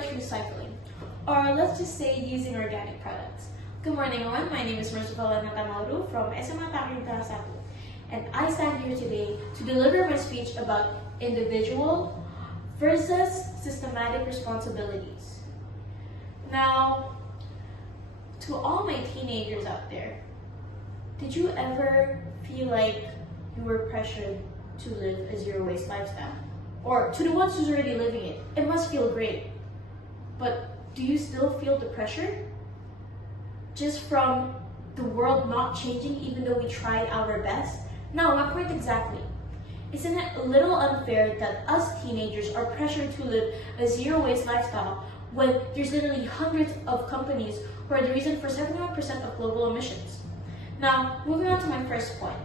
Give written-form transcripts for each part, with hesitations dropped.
much recycling, or let's just say using organic products. Good morning everyone, my name is Merciful and Temaluru from SMA Takrita 1, and I stand here today to deliver my speech about individual versus systematic responsibilities. Now, to all my teenagers out there, did you ever feel like you were pressured to live a zero-waste lifestyle? Or to the ones who's already living it, it must feel great. But do you still feel the pressure? Just from the world not changing even though we tried our best? No, not quite exactly. Isn't it a little unfair that us teenagers are pressured to live a zero-waste lifestyle when there's literally hundreds of companies who are the reason for 71% of global emissions? Now, moving on to my first point.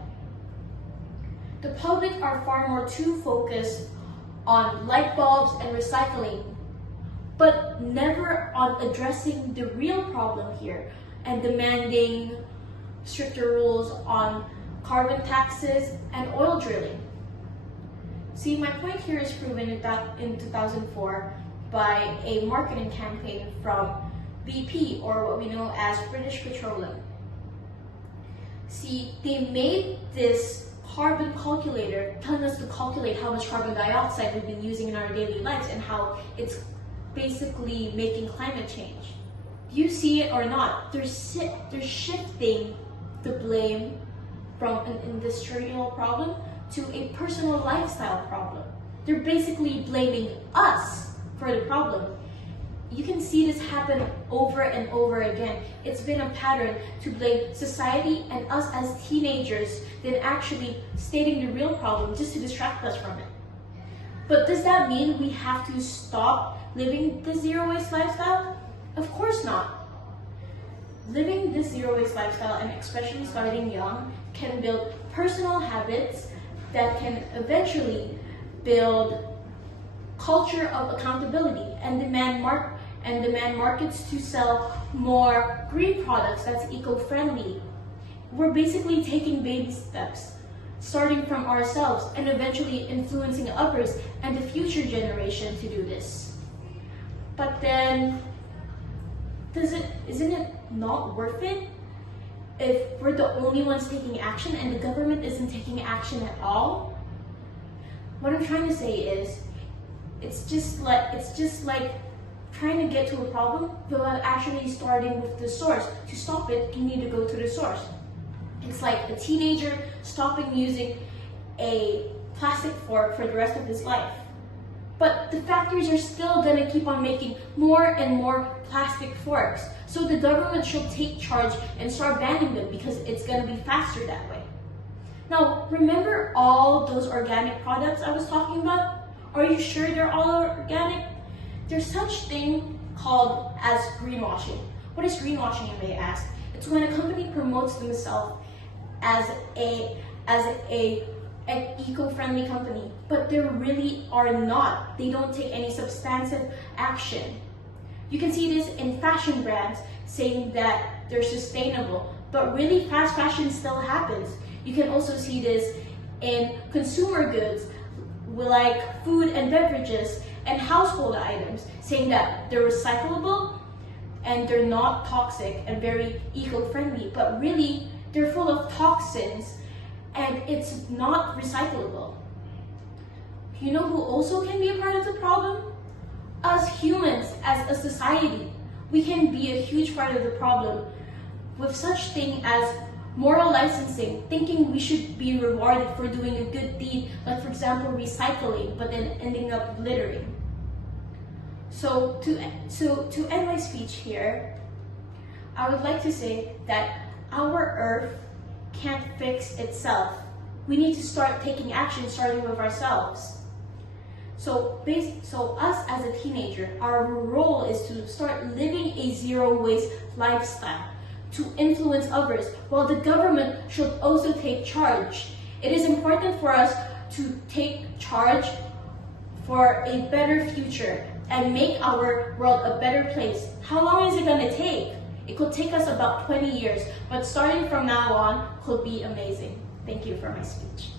The public are far more too focused on light bulbs and recycling, but never on addressing the real problem here and demanding stricter rules on carbon taxes and oil drilling. See, my point here is proven in 2004 by a marketing campaign from BP, or what we know as British Petroleum. See, they made this carbon calculator telling us to calculate how much carbon dioxide we've been using in our daily lives and how it's basically making climate change. Do you see it or not? They're shifting the blame from an industrial problem to a personal lifestyle problem. They're basically blaming us for the problem. You can see this happen over and over again. It's been a pattern to blame society and us as teenagers than actually stating the real problem just to distract us from it. But does that mean we have to stop living the zero-waste lifestyle? Of course not. Living this zero-waste lifestyle, and especially starting young, can build personal habits that can eventually build culture of accountability and demand markets to sell more green products that's eco-friendly. We're basically taking baby steps, starting from ourselves and eventually influencing others and the future generation to do this. But then, isn't it not worth it if we're the only ones taking action and the government isn't taking action at all? What I'm trying to say is, it's just like trying to get to a problem without actually starting with the source. To stop it, you need to go to the source. It's like a teenager stopping using a plastic fork for the rest of his life. But the factories are still gonna keep on making more and more plastic forks. So the government should take charge and start banning them because it's gonna be faster that way. Now, remember all those organic products I was talking about? Are you sure they're all organic? There's such thing called as greenwashing. What is greenwashing, you may ask? It's when a company promotes themselves as an eco-friendly company, but they really are not. They don't take any substantive action. You can see this in fashion brands saying that they're sustainable, but really fast fashion still happens. You can also see this in consumer goods like food and beverages and household items, saying that they're recyclable and they're not toxic and very eco-friendly, but really they're full of toxins and it's not recyclable. You know who also can be a part of the problem? Us humans as a society. We can be a huge part of the problem with such thing as moral licensing, thinking we should be rewarded for doing a good deed, like for example recycling, but then ending up littering. So to end my speech here, I would like to say that our Earth can't fix itself. We need to start taking action, starting with ourselves. So us as a teenager, our role is to start living a zero-waste lifestyle, to influence others, while the government should also take charge. It is important for us to take charge for a better future and make our world a better place. How long is it going to take? It could take us about 20 years, but starting from now on could be amazing. Thank you for my speech.